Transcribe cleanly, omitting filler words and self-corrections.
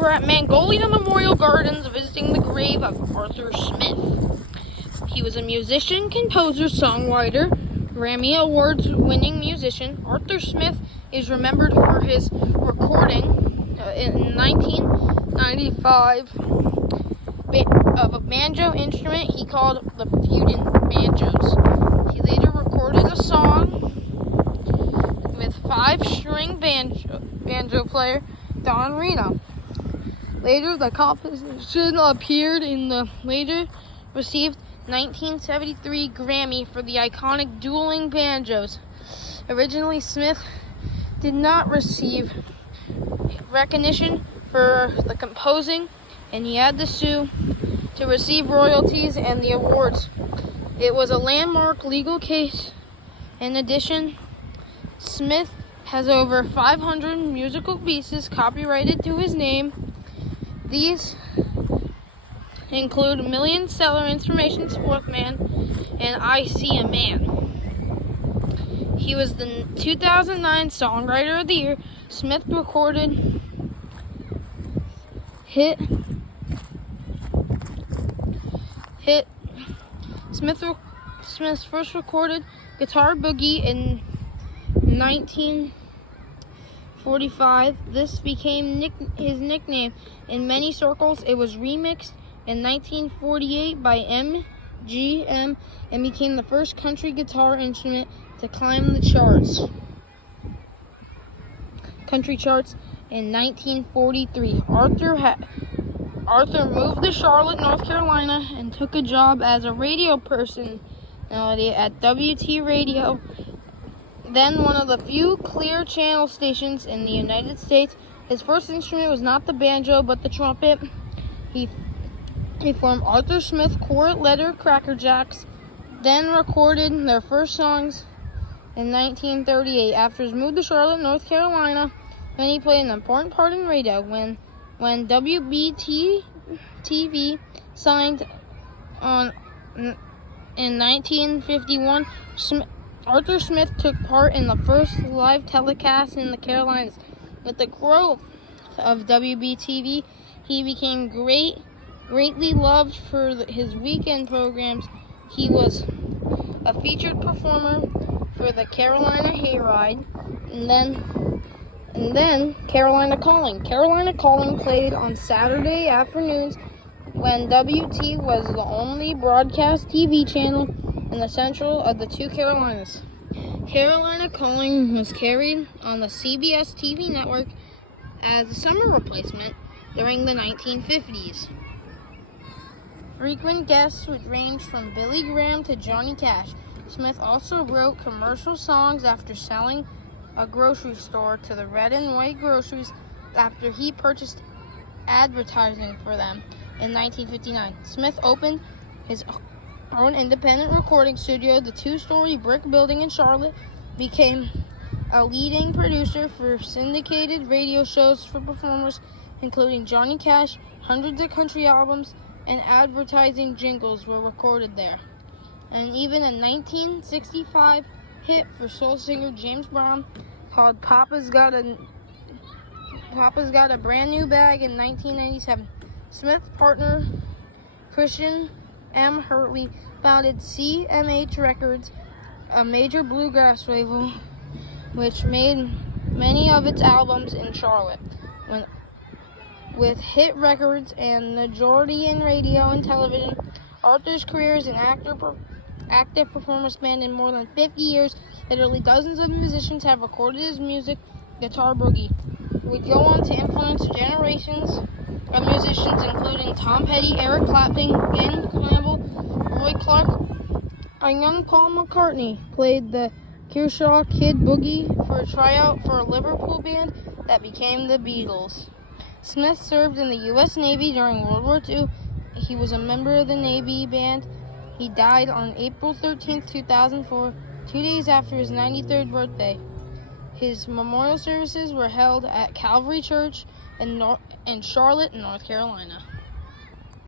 were at Magnolia Memorial Gardens visiting the grave of Arthur Smith. He was a musician, composer, songwriter, Grammy Awards-winning musician. Arthur Smith is remembered for his recording in 1995 of a banjo instrument he called the Feudin Banjos. He later recorded a song with five-string banjo player Don Reno. Later, the composition appeared in the later received 1973 Grammy for the iconic dueling banjos. Originally, Smith did not receive recognition for the composing, and he had to sue to receive royalties and the awards. It was a landmark legal case. In addition, Smith has over 500 musical pieces copyrighted to his name. These include Million-Seller Information's Fourth Man and I See a Man. He was the 2009 Songwriter of the Year. Smith recorded Smith first recorded Guitar Boogie in 1945. This became his nickname in many circles. It was remixed in 1948 by MGM and became the first country guitar instrument to climb the country charts in 1943. Arthur moved to Charlotte, North Carolina, and took a job as a radio personality at WT Radio, then one of the few clear channel stations in the United States. His first instrument was not the banjo, but the trumpet. He formed Arthur Smith Quartet Letter Crackerjacks, then recorded their first songs in 1938. After his move to Charlotte, North Carolina, then he played an important part in radio. When WBT-TV signed on in 1951, Arthur Smith took part in the first live telecast in the Carolinas. With the growth of WBTV, he became greatly loved for his weekend programs. He was a featured performer for the Carolina Hayride, and then Carolina Calling. Carolina Calling played on Saturday afternoons when WT was the only broadcast TV channel in the central of the two Carolinas. Carolina Calling was carried on the CBS TV network as a summer replacement during the 1950s. Frequent guests would range from Billy Graham to Johnny Cash. Smith also wrote commercial songs after selling a grocery store to the Red and White Groceries after he purchased advertising for them in 1959. Smith opened his own independent recording studio. The two-story brick building in Charlotte became a leading producer for syndicated radio shows for performers, including Johnny Cash. Hundreds of country albums and advertising jingles were recorded there. And even a 1965 hit for soul singer James Brown called Papa's Got a Brand New Bag in 1997. Smith's partner Christian M. Hurtley founded CMH Records, a major bluegrass label which made many of its albums in Charlotte. With hit records and majority in radio and television, Arthur's career as an active performer spanned in more than 50 years. Literally dozens of musicians have recorded his music. Guitar Boogie would go on to influence generations of musicians, including Tom Petty, Eric Clapton, Ben Campbell, Roy Clark. A young Paul McCartney played the Kershaw Kid Boogie for a tryout for a Liverpool band that became the Beatles. Smith served in the U.S. Navy during World War II. He was a member of the Navy band. He died on April 13, 2004, 2 days after his 93rd birthday. His memorial services were held at Calvary Church in Charlotte, North Carolina.